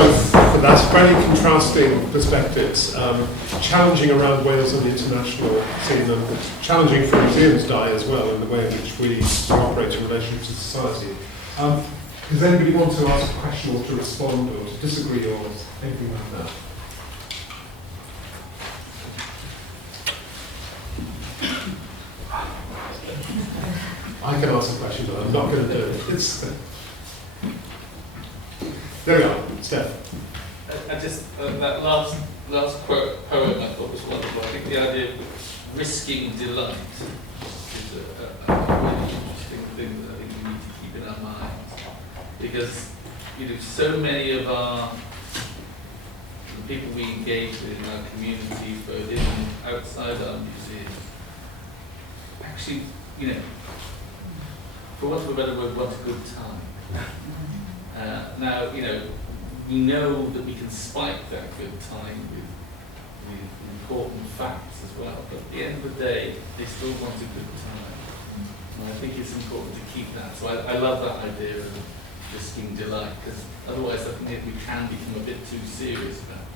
both for that. Very contrasting perspectives. Challenging around Wales on the international scene, and challenging for museums die as well in the way in which we operate in relation to society. Does anybody want to ask a question or to respond or to disagree or anything like that? I can ask a question, but I'm not going to do it. There we are, Steph. I just, that last quote, poem I thought was wonderful. I think the idea of risking delight is a really interesting thing that I think we need to keep in our minds. Because, so many of the people we engage with in our communities, both in and outside our museums, actually, for want of a better word, want a good time. Now, we know that we can spike that good time with important facts as well, but at the end of the day, they still want a good time. And I think it's important to keep that. So I love that idea of risking delight, because otherwise I think we can become a bit too serious about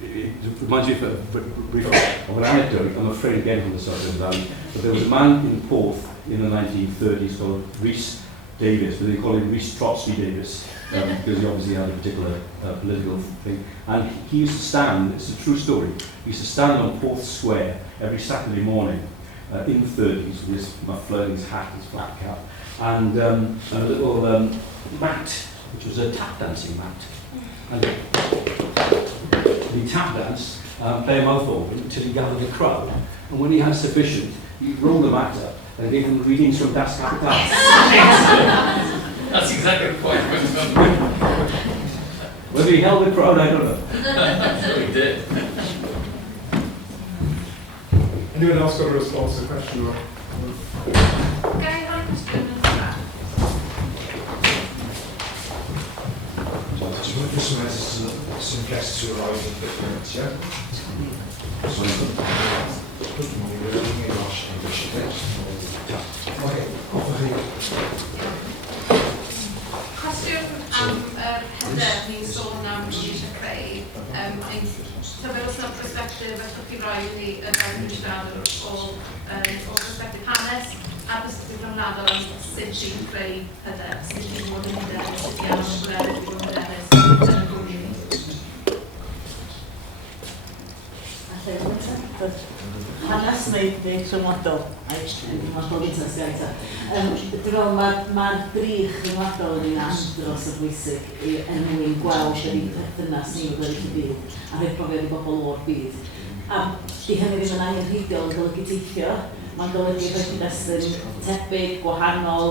that. It reminds me of a brief of an anecdote. I'm afraid again from the subject, but there was a man in Porth in the 1930s called Rhys Davis, but they call him Rhys Trotsky Davis, because he obviously had a particular political thing. And he used to stand, it's a true story, he used to stand on Porth Square every Saturday morning in the 30s with his muffler, his hat, his flat cap, and a little mat, which was a tap dancing mat. And he tap danced, play a mouth organ until he gathered a crowd. And when he had sufficient, he rolled the mat up and gave them readings from Das Kapital. That's exactly the point. Whether he held the crowd, I don't know. So he did. Anyone else got a response to the question? Or? Gary, how much do you know? Just want to summarize some guests who arrived in 50 minutes, yeah? So, good morning, we're looking at Welsh English text. Okay, over here. Cwestiwn am hyder ni'n sôn am eisiau creu. So fel oes yna perspektif a chwch i roi ni y fewn yn siarad o perspektif hanes a perspektif rhwngwladol am sut i'n creu hyder, sut i'n bod yn hyder, sut i'n iawn yn gwledydd i bod yn hyderus yn y gwmni. Hanes neu rhyngwladol, rhyngwladol gyntaf sgaita. Dwi'n meddwl mae'r drych rhyngwladol yn un andros o bwysig i enwyn gweld yn ein perthynas ni o gwledydd y byd a rhoi profiad i bobl o'r byd. A di hynny ddim yn angenrheidiol yn golygu teithio, mae'n golygu rhoi cyd-destun tebyg, gwahanol,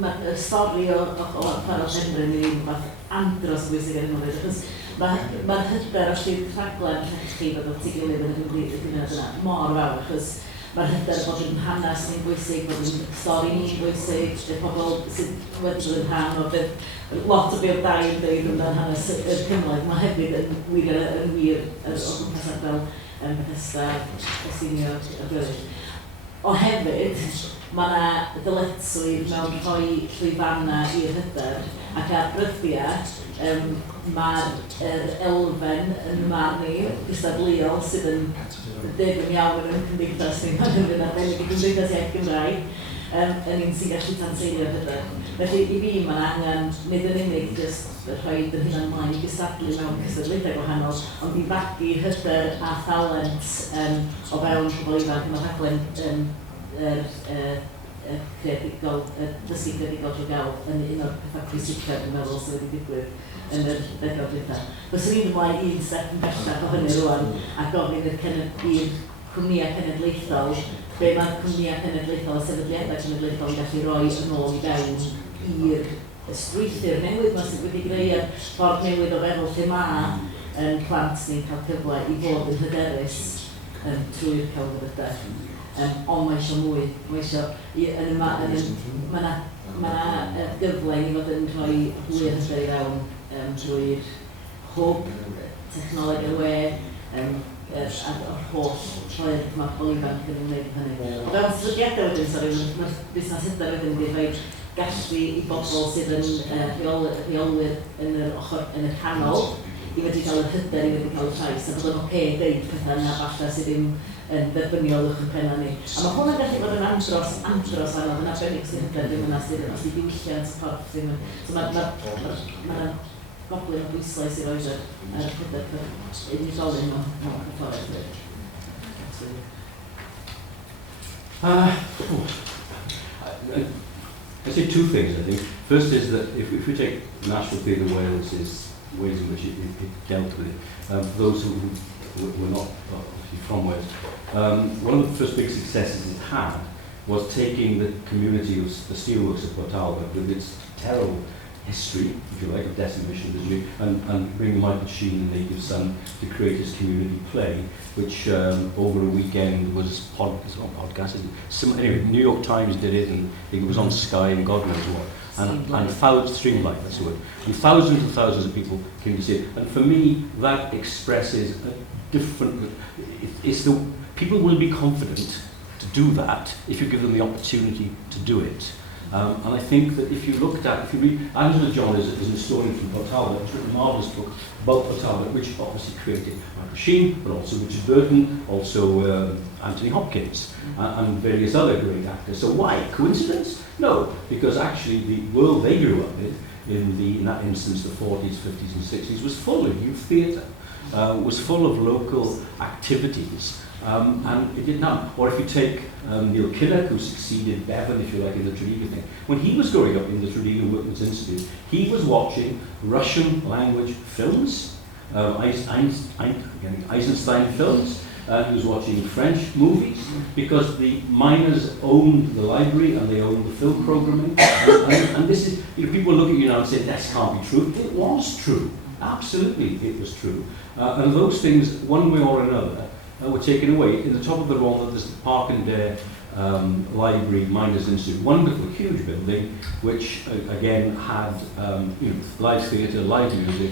mae'r stori o chwarae Cymru yn un fath andros o bwysig yn ymwneud, achos mae'r hyder os ydy'r rhaglen chi fod o'r tigilydd yn y gyfnod yna mor fawr, achos mae'r hyder bod yn hanes ni'n bwysig, bod yn stori ni'n bwysig, y pobl sydd wedi yn rhan o beth lot o beth da i'n dweud yn hanes y Cymraeg. Mae hefyd yn wir o gwmpas ardal Bethesda, Estinio a Gwledydd. O hefyd, mae yna ddyletswydd mewn rhoi llwyfannau i'r hyder ac ar bryddiau mae'r elfen yn marn ni, gystadleuol sydd yn deg yn iawn yn cymdeithas ni, mae'n hynny'n arbennig i Gymdeithas Iaith Gymraeg, yn un sy'n gallu tanseilio'r hyder. Felly i fi mae'n angen nid yn unig jyst rhoi yn hynny'n mlaen i gystadlu mewn cystadlaethau gwahanol, ond i fagu hyder a thalent o fewn pobl ifanc. Mae'r rhaglen creadigol, dysgu creadigol drwy gael yn un o'r pethau pwysicaf dwi'n meddwl sydd wedi digwydd yn yr ddegawd diwethaf. Fyswn i'n ymlaen un step yn bellach o hynny rwan a gofyn i'r cwmnïau cenedlaethol be mae'r cwmnïau cenedlaethol a sefydliadau cenedlaethol yn gallu rhoi yn ôl i fewn i'r strwythur newydd mae sydd wedi greu a'r ffordd newydd o feddwl lle mae plant ni'n cael cyfle i fod yn hyderus trwy'r celfyddydau. Ond mae eisiau mwy. Mae yna gyfle i fod yn rhoi fwy o hyder i fewn drwy'r hwb, technoleg y we, a'r holl roedd mae pobl ifanc yn ymwneud hynny. Fewn sefydliadau wedyn, mae'r busnes hyder wedyn wedi rhoi gallu I bobl sydd yn rheolwyr yn y canol I wedi cael yr hyder I wedi cael y llais, a bod yn oce deud pethau yna falle sydd ddim yn dderbyniol o'ch yn penna ni. A mae hwnna'n gallu bod yn andros anodd, yn arbennig sy'n hyder ddim yna sydd os I diwylliant y corff ddim yn. So mae'na goblin o bwyslais I roed yr hyder unigolyn mewn cyffordd. I say two things, I think. First is that if we take National Theatre Wales is ways in which it dealt with it. For those who were not obviously from Wales, one of the first big successes it had was taking the community of the steelworks of Port Talbot with its terrible history, if you like, of decimation, and bringing Michael Sheen and Native Son to create his community play, which over a weekend was podcast. Anyway, New York Times did it, and it was on Sky and God knows what. And streamlight, that's the word. And thousands of people came to see it. And for me, that expresses a different. It's the people will be confident to do that if you give them the opportunity to do it. And I think that if you read, Angela John is an historian from Port Talbot, who's written a marvellous book about Port Talbot, which obviously created Michael Sheen, but also Richard Burton, also Anthony Hopkins, and various other great actors. So why? Coincidence? No, because actually the world they grew up in that instance, the 40s, 50s and 60s, was full of youth theatre, was full of local activities. And it didn't happen. Or if you take Neil Kinnock, who succeeded Bevan, if you like, in the Tredegar thing, when he was growing up in the Tredegar Workmen's Institute, he was watching Russian language films, Eisenstein films, he was watching French movies, because the miners owned the library and they owned the film programming. And this is, people look at you now and say, that can't be true. It was true. Absolutely, it was true. And those things, one way or another, were taken away. In the top of the Rhondda, there's the Park and Dare Library Miners' Institute, wonderful, huge building, which again had live theatre, live music,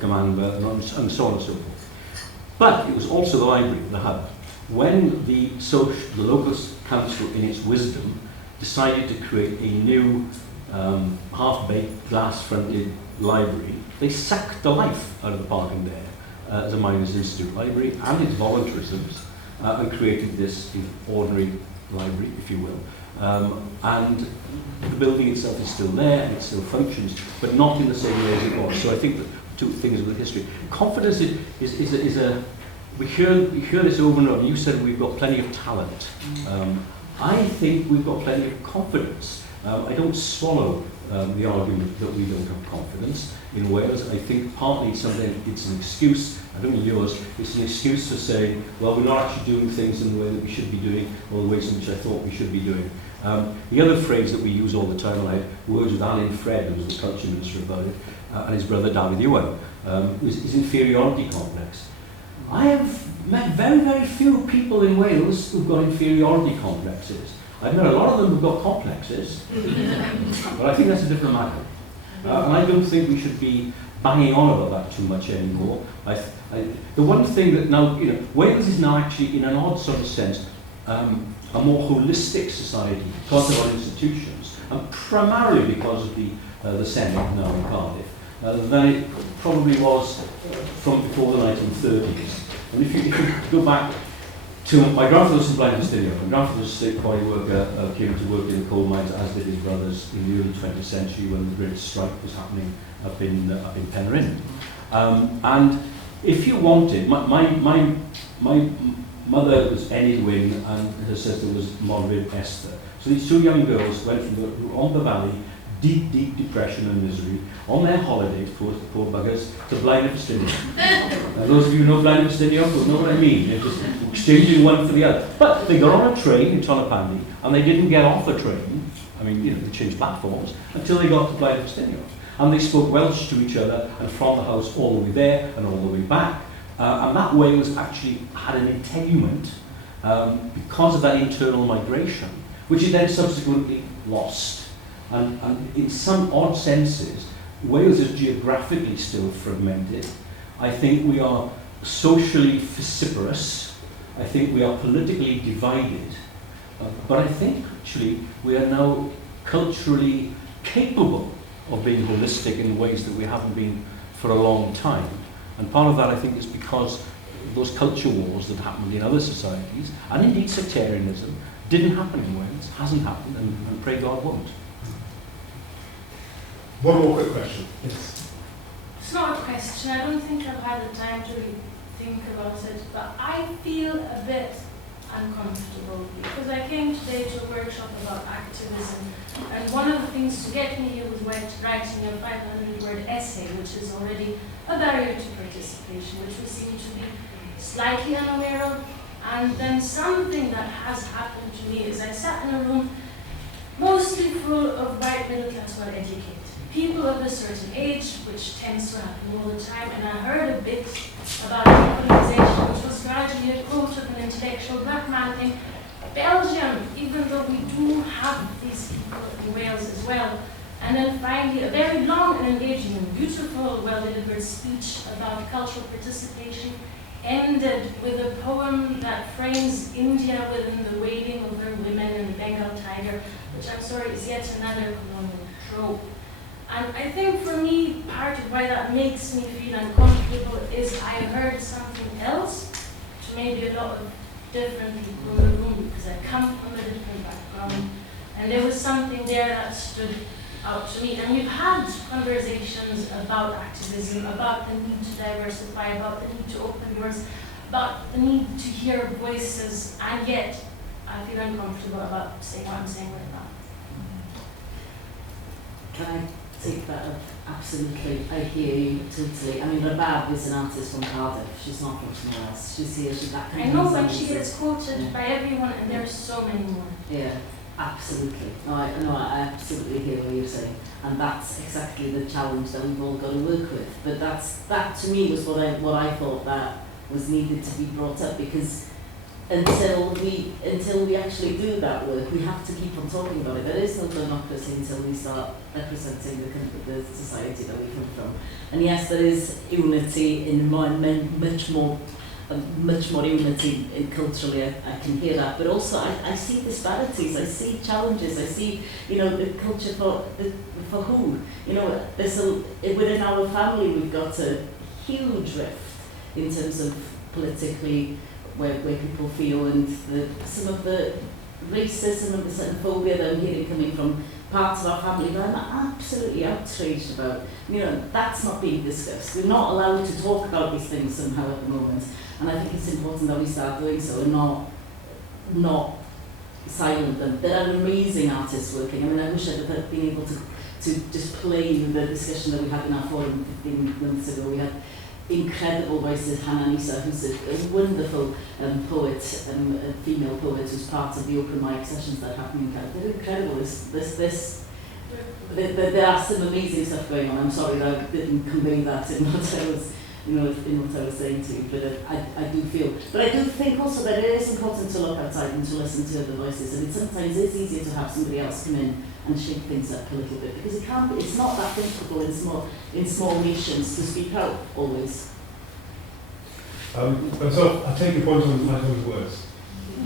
Gamanga, and so on and so forth. But it was also the library, the hub. When the local council, in its wisdom, decided to create a new half-baked, glass-fronted library, they sucked the life out of the Park and Dare as a Miners' Institute library and its voluntarisms, and created this ordinary library, if you will. And the building itself is still there and it still functions, but not in the same way as it was. So I think that two things with history. Confidence is a we hear this over and over. You said we've got plenty of talent. I think we've got plenty of confidence. I don't swallow the argument that we don't have confidence in Wales. I think partly it's an excuse, I don't mean yours, it's an excuse for saying, well, we're not actually doing things in the way that we should be doing, or the ways in which I thought we should be doing. The other phrase that we use all the time, and I had words with Alan Fred, who was the culture minister about it, and his brother David Iwan, is inferiority complex. I have met very, very few people in Wales who've got inferiority complexes. I've met a lot of them who've got complexes, but I think that's a different matter. And I don't think we should be banging on about that too much anymore. The one thing that now, Wales is now actually, in an odd sort of sense, a more holistic society because of our institutions, and primarily because of the Senate now in Cardiff, than it probably was from before the 1930s. And if you go back to my grandfather was from Blaenau. My grandfather was a state quarry worker, came to work in the coal mines, as did his brothers, in the early 20th century when the British strike was happening up in Penryn. And if you wanted, my mother was Enid Wynne and her sister was Morfydd Esther. So these two young girls went from on the valley, deep depression and misery, on their holidays, poor buggers, to Blaenau. And those of you who know Blaenau will know what I mean. They're just exchanging one for the other. But they got on a train in Tonopandi, and they didn't get off a train. I mean, they changed platforms until they got to Blaenau. And they spoke Welsh to each other, and from the house all the way there and all the way back. And that Wales actually had an integument because of that internal migration, which it then subsequently lost. And in some odd senses, Wales is geographically still fragmented. I think we are socially vociferous. I think we are politically divided. But I think actually we are now culturally capable of being holistic in ways that we haven't been for a long time. And part of that, I think, is because those culture wars that happened in other societies, and indeed sectarianism, didn't happen in Wales, hasn't happened, and pray God won't. One more quick question. Yes. It's not a question. I don't think I've had the time to really think about it, but I feel a bit uncomfortable because I came today to a workshop about activism, and one of the things to get me here was writing a 500-word essay, which is already a barrier to participation, which we seem to be slightly unaware of. And then something that has happened to me is I sat in a room mostly full of white middle-class, well-educated people of a certain age, which tends to happen all the time, and I heard a bit about decolonization, which was gradually a quote of an intellectual black man in Belgium, even though we do have these people in Wales as well. And then finally, a very long and engaging and beautiful, well-delivered speech about cultural participation ended with a poem that frames India within the wailing of her women and the Bengal tiger, which I'm sorry is yet another colonial trope. And I think for me, part of why that makes me feel uncomfortable is I heard something else to maybe a lot of different people in the room, because I come from a different background, and there was something there that stood out to me. And we've had conversations about activism, about the need to diversify, about the need to open doors, about the need to hear voices, and yet I feel uncomfortable about saying what I'm saying right now. Can I take that up? Absolutely. I hear you totally. I mean, Rabab is an artist from Cardiff. She's not from somewhere else. She's here. She's that kind I of know, but music. she gets quoted by everyone, and there's so many more. Yeah, absolutely. No, I absolutely hear what you're saying. And that's exactly the challenge that we've all got to work with. But that to me was what I thought that was needed to be brought up, because until we actually do that work, we have to keep on talking about it. There is no democracy until we start representing the society that we come from. And yes, there is unity in much more unity culturally. I can hear that, but also I see disparities. I see challenges. I see, the culture for who. Within our family, we've got a huge rift in terms of politically where people feel, and some of the racism and the xenophobia that I'm hearing coming from parts of our family that I'm absolutely outraged about. That's not being discussed. We're not allowed to talk about these things somehow at the moment, and I think it's important that we start doing so and not silent them. There are amazing artists working. I mean, I wish I'd have been able to just play the discussion that we had in our forum 15 months ago. We had incredible voices, Hannah Nisa, who's a wonderful poet, a female poet who's part of the open mic sessions that happen in Cardiff. They're incredible. There are some amazing stuff going on. I'm sorry that I didn't convey that in what I was saying to you, but I do feel. But I do think also that it is important to look outside and to listen to other voices, and it sometimes is easier to have somebody else come in and shake things up a little bit, because it's not that comfortable in small nations to speak out always. So I take your point on 500 words.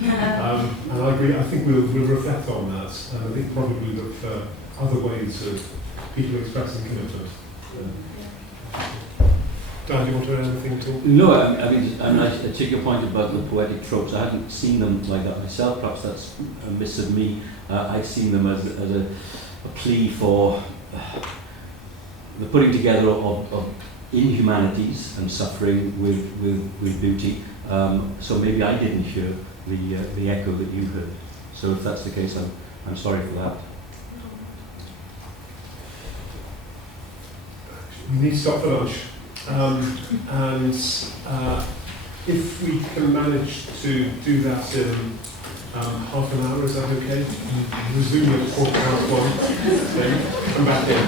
And I agree. I think we'll reflect on that, and I think probably look for other ways of people expressing commitment. Dan, do you want to add anything at all? No, I take your point about the poetic tropes. I hadn't seen them like that myself. Perhaps that's a miss of me. I've seen them as a plea for the putting together of inhumanities and suffering with beauty. So maybe I didn't hear the echo that you heard. So if that's the case, I'm sorry for that. We need to stop for lunch. And if we can manage to do that in half an hour, is that okay? Resume at 1:15. Okay, come back in.